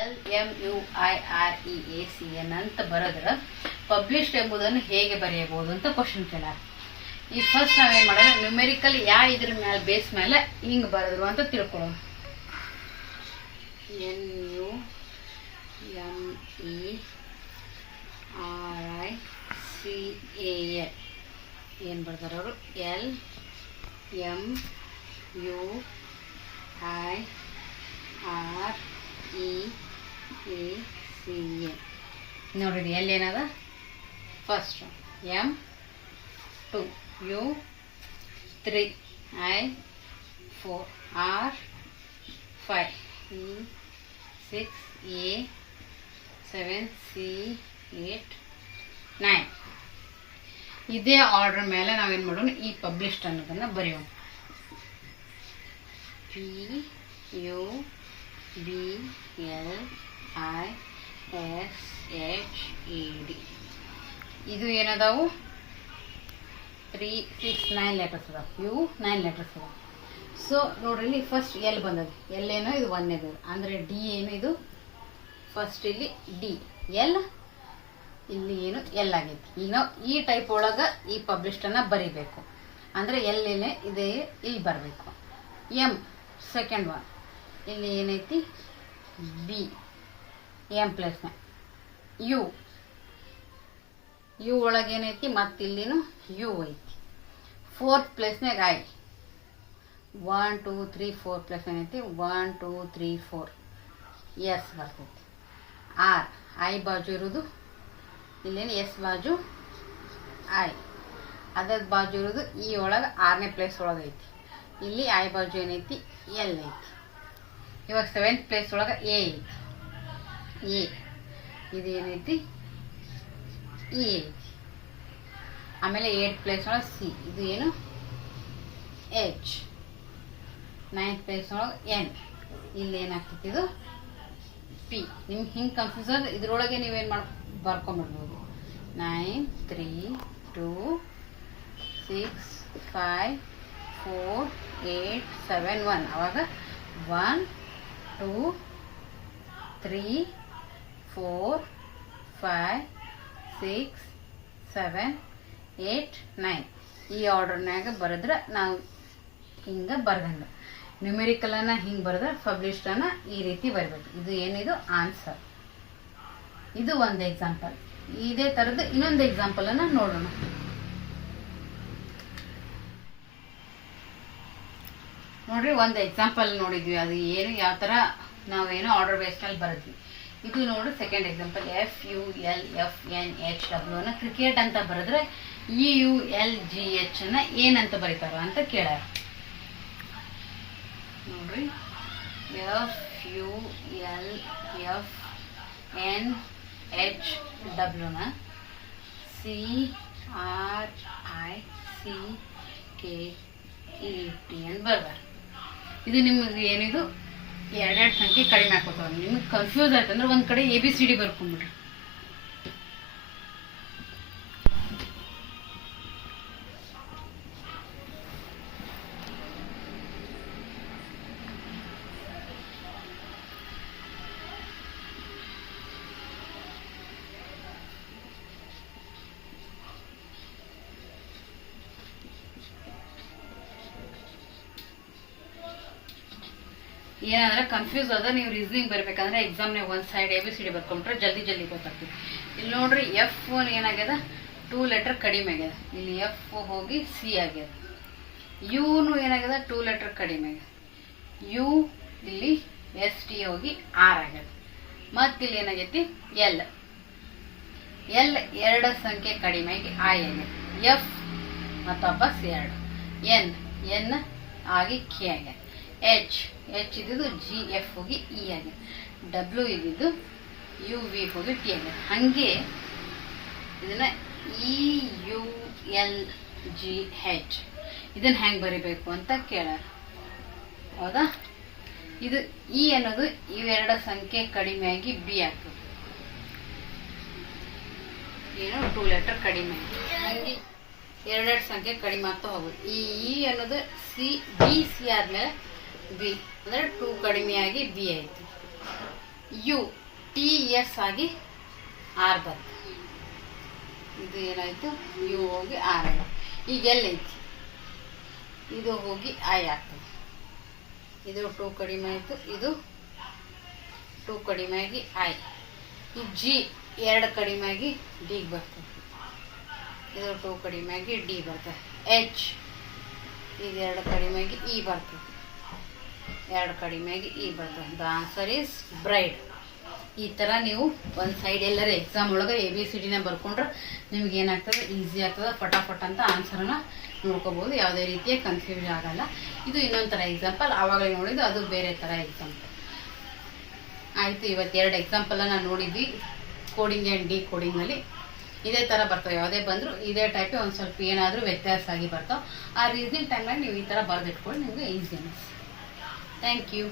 L M U I R E A C N ಅಂತ ಬರೆದ್ರೆ published ಎಂಬುದನ್ನು ಹೇಗೆ ಬರೆಯಬಹುದು ಅಂತ ಕ್ವಶನ್ ಕೇಳಾರ. ಈ ಫಸ್ಟ್ ನಾವೇನು ಮಾಡೋಣ? ನ್ಯೂಮೆರಿಕಲ್ ಯಾವ ಇದ್ರ ಮೇಲೆ ಬೇಸ್ ಮೇಲೆ ಹಿಂಗೆ ಬರೆದ್ರು ಅಂತ ತಿಳ್ಕೊಳ್ಳೋಣ. N U M E R I C A N ಏನು ಬರ್ತಾರೆ ಅವರು? L M U I R E A C A. ನೋಡ್ರಿ ಎಲ್ಲಿ ಏನದ first M two U three I four R five six A seven C eight nine ಇದೇ order ಮೇಲೆ ನಾವೇನು ಮಾಡೋಣ? ಈ ಪಬ್ಲಿಷ್ಡ್ ಅನ್ನೋದನ್ನು ಬರೆಯೋಣ. P U B L I S H E D ಇದು ಏನದಾವು? ತ್ರೀ ಸಿಕ್ಸ್ ನೈನ್ ಲೆಟರ್ಸ್ ಅದಾವ. ಇವು ನೈನ್ ಲೆಟರ್ಸ್ ಅದಾವ. ಸೊ ನೋಡ್ರಿ, ಇಲ್ಲಿ ಫಸ್ಟ್ ಎಲ್ ಬಂದದ ಎಲ್ ಏನೋ ಇದು ಒಂದೇದು. ಅಂದರೆ ಡಿ ಏನು ಇದು? ಫಸ್ಟ್ ಇಲ್ಲಿ ಡಿ ಎಲ್ ಇಲ್ಲಿ ಏನು? ಎಲ್ ಆಗೈತಿ ಈಗ ನಾವು ಈ ಟೈಪ್ ಒಳಗೆ ಈ ಪಬ್ಲಿಷ್ಟನ್ನು ಬರಿಬೇಕು. ಅಂದರೆ ಎಲ್ಲೇನೆ ಇದೆ ಇಲ್ಲಿ ಬರಬೇಕು. ಎಂ ಸೆಕೆಂಡ್ ಒನ್ ಇಲ್ಲಿ ಏನೈತಿ? B M plus U. U ಒಳಗೇನೈತಿ ಮತ್ತು ಇಲ್ಲಿನೂ ಯು ಐತಿ. Fourth ಪ್ಲೇಸ್ನಾಗ I one two three four plus ಏನೈತಿ one two three four S ಬರ್ತೈತಿ. ಆರ್ ಐ ಬಾಜು ಇರೋದು. ಇಲ್ಲೇನು ಎಸ್ ಬಾಜು ಐ ಅದರ ಬಾಜು ಇರೋದು ಈ ಒಳಗೆ ಆರನೇ ಪ್ಲೇಸ್ ಒಳಗೆ ಐತಿ ಇಲ್ಲಿ ಐ ಬಾಜು ಏನೈತಿ? ಎಲ್ ಐತಿ. ಇವಾಗ ಸೆವೆಂತ್ ಪ್ಲೇಸ್ ಒಳಗೆ ಎ ಐತಿ. ಎ ಇದೇನೈತಿ? ಐತಿ ಆಮೇಲೆ ಏಟ್ ಪ್ಲೇಸ್ ಒಳಗೆ ಸಿ ಇದು ಏನು? ಎಚ್ ನೈನ್ತ್ ಪ್ಲೇಸ್ ಒಳಗೆ ಎನ್ ಇಲ್ಲಿ ಏನಾಗ್ತೈತಿ ಇದು? ಪಿ ನಿಮ್ಗೆ ಹಿಂಗೆ ಕನ್ಫ್ಯೂಸ್ ಆದ್ರೆ ಇದ್ರೊಳಗೆ ನೀವೇನು ಮಾಡಿ ಬರ್ಕೊಂಬಿಡ್ಬೋದು nine three two six five four eight seven one ಅವಾಗ one two three four five six seven eight nine ಈ ಆರ್ಡರ್ನಾಗ ಬರೆದ್ರೆ ನಾವು ಹಿಂಗೆ ಬರ್ದಂಗೆ. ನ್ಯೂಮೆರಿಕಲನ್ನು ಹಿಂಗೆ ಬರೆದ್ರೆ ಪಬ್ಲಿಷ್ಡನ್ನು ಈ ರೀತಿ ಬರಬೇಕು. ಇದು ಏನಿದು? ಆನ್ಸರ್ ಇದು ಒಂದು ಎಕ್ಸಾಂಪಲ್ ಇದೇ ಥರದ್ದು ಇನ್ನೊಂದು ಎಕ್ಸಾಂಪಲನ್ನು ನೋಡೋಣ. ನೋಡ್ರಿ, ಒಂದು ಎಕ್ಸಾಂಪಲ್ ನೋಡಿದ್ವಿ. ಅದು ಏನು, ಯಾವ ಥರ ನಾವೇನೋ ಆರ್ಡರ್ ಬೇಸ್ನಲ್ಲಿ ಬರೆದ್ವಿ. ಇದು ನೋಡು second example F U L F N H W ಅನ್ನ ಕ್ರಿಕೆಟ್ ಅಂತ ಬರೆದ್ರೆ E U L G H ಅನ್ನ ಏನಂತ ಬರೀತಾರ ಅಂತ ಕೇಳ್ಯಾರ ನೋಡ್ರಿ. F U L F N H ಡಬ್ಲ್ಯೂನ C R I C K E T ಅಂತ ಬರ್ದಾರ ಇದು ನಿಮಗೆ ಏನಿದು? ಎರಡೆರಡು ಸಂಖ್ಯೆ ಕಡಿಮೆ ಹಾಕೋತಾವ ನಿಮಗೆ ಕನ್ಫ್ಯೂಸ್ ಆಯ್ತು ಅಂದ್ರೆ ಒಂದು ಕಡೆ ಎ ಬಿ ಸಿ ಡಿ ಬರ್ಕೊಂಬಿಡ್ರಿ ಏನಂದ್ರೆ ಕನ್ಫ್ಯೂಸ್ ಅದ ನೀವು ರೀಸನಿಂಗ್ ಬರ್ಬೇಕಂದ್ರೆ ಎಕ್ಸಾಮ್ನಾಗ ಒಂದು side A B C D ಬರ್ಕೊಂಡ್ರೆ ಜಲ್ದಿ ಜಲ್ದಿ ಗೊತ್ತಾಗ್ತದೆ. ಇಲ್ಲಿ ನೋಡ್ರಿ ಎಫ್ ಏನಾಗ್ಯದ? ಟೂ ಲೆಟರ್ ಕಡಿಮೆ ಆಗ್ಯದ. ಇಲ್ಲಿ ಎಫ್ ಹೋಗಿ ಸಿ ಆಗ್ಯದ. ಯುನು ಏನಾಗ್ಯದ? ಟೂ ಲೆಟರ್ ಕಡಿಮೆ ಆಗ್ಯದ. ಯು ಇಲ್ಲಿ ಎಸ್ ಟಿ ಹೋಗಿ ಆರ್ ಆಗ್ಯದ. ಮತ್ತಿಲ್ಲಿ ಏನಾಗೈತಿ? ಎಲ್ ಎಲ್ ಎರಡು ಸಂಖ್ಯೆ ಕಡಿಮೆ ಆಗಿ ಆ ಎನ್ ಎಫ್ ಮತ್ತು ಸಿ ಎರಡು. ಎನ್ ಎನ್ ಆಗಿ ಕೆ ಆಗ್ಯದ. ಎಚ್ ಎಚ್ ಇದ್ದಿದ್ದು ಜಿ ಎಫ್ ಹೋಗಿ ಇ ಆಗಿದೆ ಡಬ್ಲ್ಯೂ ಇದ್ದಿದ್ದು ಯು ವಿ ಹೋಗಿ ಟಿ ಆಗಿದೆ ಹಾಗೆ ಇದನ್ನ E U L G H ಇದನ್ನು ಹೆಂಗೆ ಬರಿಬೇಕು ಅಂತ ಕೇಳಾರ. ಹೌದಾ? ಇದು ಇ ಅನ್ನೋದು ಇವೆರಡ ಸಂಖ್ಯೆ ಕಡಿಮೆಯಾಗಿ ಬಿ ಆಗ್ತದೆ. ಏನು ಟೂ ಲೆಟರ್ ಕಡಿಮೆ ಹಾಗೆ ಎರಡೆರಡು ಸಂಖ್ಯೆ ಕಡಿಮೆ ಆಗ್ತಾ ಹೋಗೋದು ಈ ಇ ಅನ್ನೋದು ಸಿ ಬಿ ಸಿ ಆದ್ಮೇಲೆ ಬಿ ಅಂದರೆ ಟೂ ಕಡಿಮೆಯಾಗಿ ಬಿ ಆಯಿತು. ಯು, ಟಿ ಎಸ್ ಆಗಿ ಆರ್ ಬಂತು. ಇದು ಏನಾಯಿತು? ಯು ಹೋಗಿ ಆರ್ ಆಯ್ತು. ಈಗ ಎಲ್ಲೈತಿ? ಇದು ಹೋಗಿ ಐ ಆಗ್ತದೆ ಇದು ಟು ಕಡಿಮೆ ಆಯಿತು, ಇದು ಟು ಕಡಿಮೆ ಆಗಿ ಐ. ಈ ಜಿ ಎರಡು ಕಡಿಮೆಯಾಗಿ ಡಿಗೆ ಬರ್ತದೆ ಇದು ಟು ಕಡಿಮೆ ಆಗಿ ಡಿ ಬರ್ತದೆ ಎಚ್ ಇದೆರಡು ಎರಡು ಕಡಿಮೆ ಆಗಿ ಇ ಬರ್ತದೆ ಎರಡು ಕಡಿಮೆ ಈ ಬರ್ತದೆ. ದ ಆನ್ಸರ್ ಈಸ್ ಬ್ರೈಡ್ ಈ ಥರ ನೀವು ಒಂದು ಸೈಡ್ ಎಲ್ಲರ ಎಕ್ಸಾಮ್ ಒಳಗೆ ಎ ಬಿ ಸಿ ಡಿನ ಬರ್ಕೊಂಡ್ರೆ ನಿಮ್ಗೆ ಏನಾಗ್ತದೆ? ಈಸಿ ಆಗ್ತದೆ. ಫಟಾಫಟ್ ಅಂತ ಆನ್ಸರನ್ನ ನೋಡ್ಕೋಬೋದು. ಯಾವುದೇ ರೀತಿಯ ಕನ್ಫ್ಯೂಸ್ ಆಗಲ್ಲ. ಇದು ಇನ್ನೊಂದು ಥರ ಎಕ್ಸಾಂಪಲ್ ಆವಾಗಲೇ ನೋಡಿದ್ದು ಅದು ಬೇರೆ ಥರ ಎಕ್ಸಾಂಪಲ್ ಆಯಿತು, ಇವತ್ತು ಎರಡು ಎಕ್ಸಾಂಪಲನ್ನು ನೋಡಿದ್ವಿ. ಕೋಡಿಂಗ್ ಆ್ಯಂಡ್ ಡಿ ಕೋಡಿಂಗಲ್ಲಿ ಇದೇ ಥರ ಬರ್ತವೆ ಯಾವುದೇ ಬಂದರೂ ಇದೇ ಟೈಪೇ ಒಂದು ಸ್ವಲ್ಪ ಏನಾದರೂ ವ್ಯತ್ಯಾಸ ಆಗಿ ಬರ್ತಾವೆ. ಆ ರೀಸನಿಂಗ್ ಟೈಮಲ್ಲಿ ನೀವು ಈ ಥರ ಬರೆದಿಟ್ಕೊಂಡು ನಿಮಗೆ ಈಸಿ ಅನ್ನಿಸ್ತು ಥ್ಯಾಂಕ್ ಯು